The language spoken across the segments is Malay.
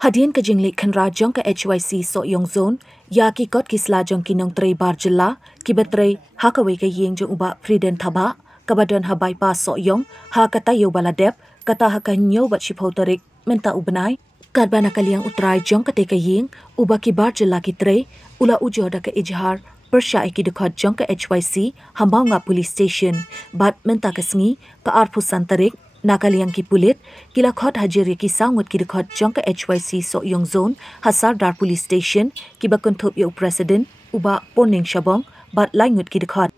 Hadian ka jingli kan rajong ka HYC so yong zone ya ki kot kisla jong kinong trei bar jilla ki betrei hakawe ka yeng jong uba priden thaba kabadon ha bypass so yong ha kata yo baladep kata ha ka nyo bat shipotorik menta ubenai kadbana kaliang utrai jong ka te ka yeng uba ki bar jilla ki trei ula ujo da ka ijhar persya iki dekat jong ka HYC hambau nga police station bat menta ka sngi ka arpu santarik nakaliang ki pulit kila khot hajiri ki sangut ki dekat jong ka HYC so yong zone hasar dar police station ki bakon thop yo president uba poning shabong bat laingut ki dekat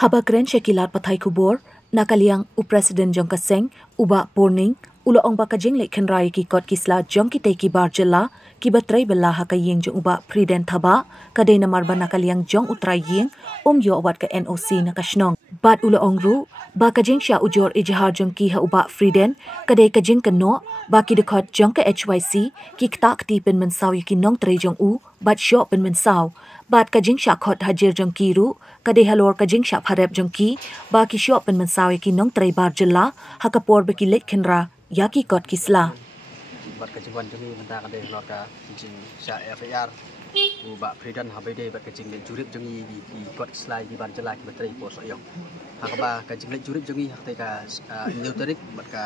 haba kren shekilat pathai kubor nakaliang president jong ka seng uba poning ulo ong baka jing lekhan rai ki kot kisla jong ki te ki bar jela ki batrai bela ha ka yeng jong uba priden thaba kadai namar ba nakaliang jong utrai yeng yo awat ka NOC na kashnong bat ulo ong ru ba ka jing sha ujor ijhar jong ki ha uba friden kadai ka jing kano ba ki dekat jong ka HYC ki tak ti pen men saw ki nong tre jong u bat sho pen men saw bat ka jing sha khot hajir jong ki ru kadai halor ka jing sha pharep jong ki ba ki sho pen men saw ki nong tre bar jela ha ka por ba ki lekhan ra yaki kot kisla bat kajiban jumi menta kadai halor ka jing sha FAR uba friden habide bat kajing le jurip jongi di kot kisla di bar jela ki batrai po so yong hakaba kajing le jurip jongi hakte ka neuterik bat ka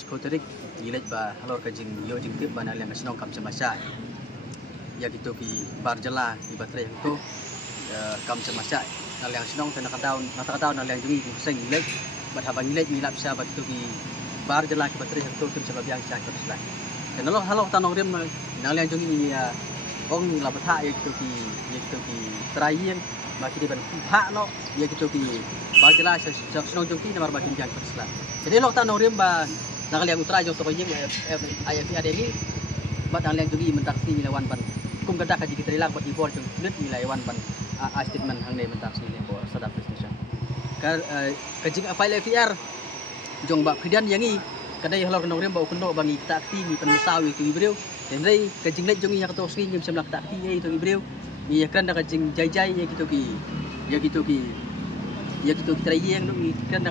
spoterik nilai ba halor kajing yo jing tip bana yang kasnong kam semasa ya gitu ki bar jela di batrai itu kam semasa nal yang senong tena kataun nal yang jongi seng nilai bat habang nilai milap sa bat itu ki bar jela ki batrai itu tim sebab yang sa kot kisla dan halor tanong rim nal yang jongi ni ong la batha ye gitu ki traien ba ki ban pha no ye gitu ki ba jela sa senong jong ki namar ba ki jang kot kisla jadi lo tanong rim ba nakal yang utara jong to yeng IFC ada ni bat nal yang jongi mentaksi milawan ban kum kada ka jigi trilang bat ibor jong net milawan ban statement hang ne mentaksi ni bo sadap station ka jing file FAR jong ba pridan yangi kadai halor kenong rem ba ukno bangi takti mi pen masawi tu ibreu dan dai ka jing let jongi hakato skin jom semlak takti ye tu ibreu mi kan da ka jing jai ye gitu ki trayeng no mi kan da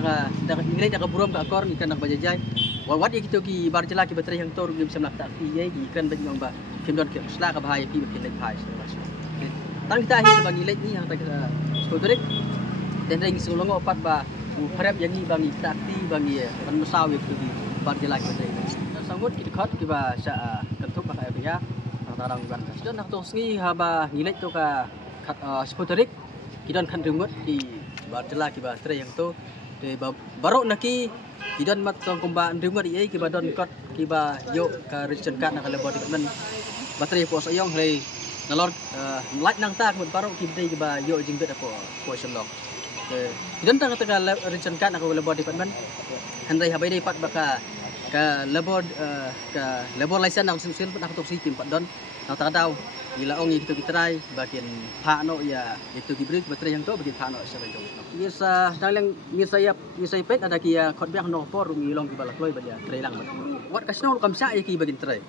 ngai da ka buram ka akor mi kan da bajai wat ye gitu ki bar jela ki batrai hang tor jom semlak takti ye ki kan ba jong ba kimdon ki sla ka bahaya ki kin let phai tang kita hi bangi let ni hang ta skotorik dan dai sulong opat ba harap yang ni bangi takti bangi kan masawi tu di bar jela ki batrai sangut ki khot ki ba sa kentup ba ya tarang ban dan hak to sngi ha ba nilai to ka skotorik kidon kan remote di bar jela ki ba batrai yang to de baru naki kidon mat tong kumba remote ye ki ba don kot ki ba yo ka region kat nak lebor di men batrai po sayong hei nalor light nang tak mun baru ki dei ki ba yo jing bet po semlok kidon tang ka region kat nak lebor di men handai habai dei pat baka ka lebor license nang sin pat nak tok si kim pat don nak ta daw ila ong itu kitrai bagian pak no ya itu diberi baterai yang tu bagian pak no sampai jauh. Biasa dalam biasa pet ada kia kot biang no por ngilong di balak loy badia trailang. Wat kasino kam sa ki bagian trai.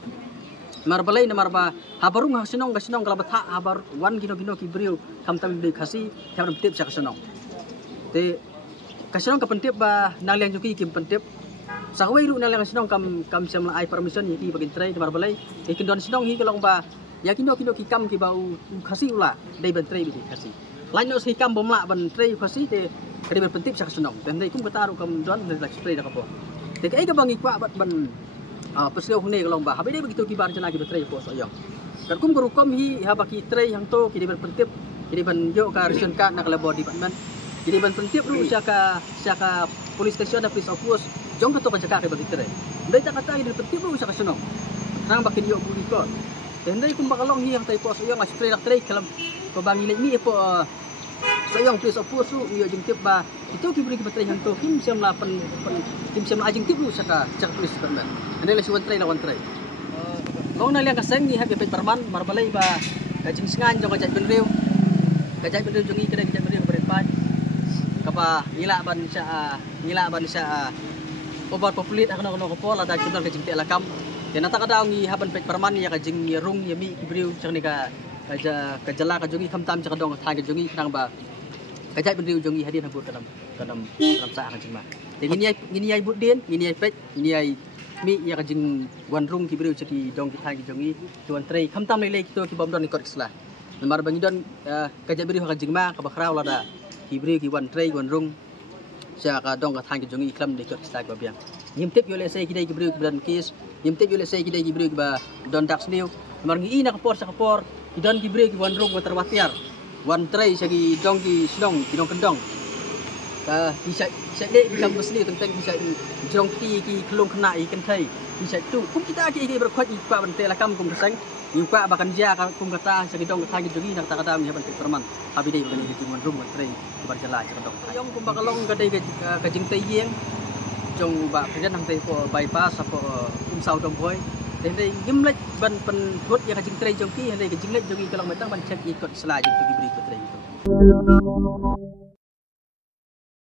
Marbalai na marba habarung hasinong kalau betha habar wan gino ki beriu kam tam di kasi kam tip sa kasino. Te kasino ka pentip ba naliang juki kim pentip sawai lu naliang kasino kam samla ai permission ki bagian trai marbalai ikin don sinong hi kalong ba ya kino ki kam ki bau khasi ula dei bentrei bi khasi lain no si kam bomla bentrei khasi te kadi ben pentip sak senong dan dei kum kataru kam don dari lak spray dak apa te kai ka bangi kwa bat ban peseu hune kalong ba habe dei begitu ki bar jena ki bentrei po soyong kan kum guru kom hi ha baki trei yang to ki ben pentip ki ben yo ka ration card nak lebor di ban ki ben pentip ru saka police station da police office jong ka to ka jaka ke bagi trei dei tak kata ki pentip ru saka senong nang bakin yo buli ko tendai kum bakalong hi yang tai po soyong as trei kalam ko bangi le mi po soyong please opo su yo jing tip ba itu ki beri ki baterai hang to kim sem la pen kim sem ajing tip lu saka cak please perman ande le suwan trei lawan trei long na liang ka seng ni ha pe perman marbalai ba ka jing singan jong ka jai benriu jongi ka jai benriu beren pa kapa ngila ban sa obat populit akono ko pola da kidon ka jing te lakam dan nata kada ngi haban pet perman ya ka jing rung ya mi kibriu chang ni ka jala ka jongi kham tam cha dong thai ka jongi nang ba ka jai benriu jongi hadin habur kadam dalam sa ka jingma gini ai budien gini ai pek gini ai mi ya ka jing wan rung ki bru chati dong ki thai ki jongi tuan trei kham tam le ki to ki bom don ni kot sla mar bangi don ka jabri ka jingma ka bakrau la da ki bru ki wan trei wan rung sa ka dong ka thai ki jongi klam de kot sla ka biang nyim tep yo le se ki dai ki bru ki dan kis nyim tep yo le se ki dai ki bru ki ba don dak sniu mar ngi ina ka por sa ka por ki don ki bru ki wan rung wa terwatiar wan trei sagi dong ki snong ki dong kendong bisa dek di kampus ni tentang bisa jong ti ki kelung kena ikan thai bisa tu kum kita ki berkhot ikwa bante la kam kum keseng ikwa bakan ja kum kata sagi dong kata ki jogi nak kata mi bante perman abi dei bani ki mon rum trei ki bar jala ca dong yong kum bakalong ka dei ka jing tai yeng jong ba president nang tai po bypass apo kum sau dong boy dei dei gim lek ban pen hot ya ka jing trei jong ki dei ka jing lek jogi kalong metang ban cek ikot sela jing tu ki beri ko trei itu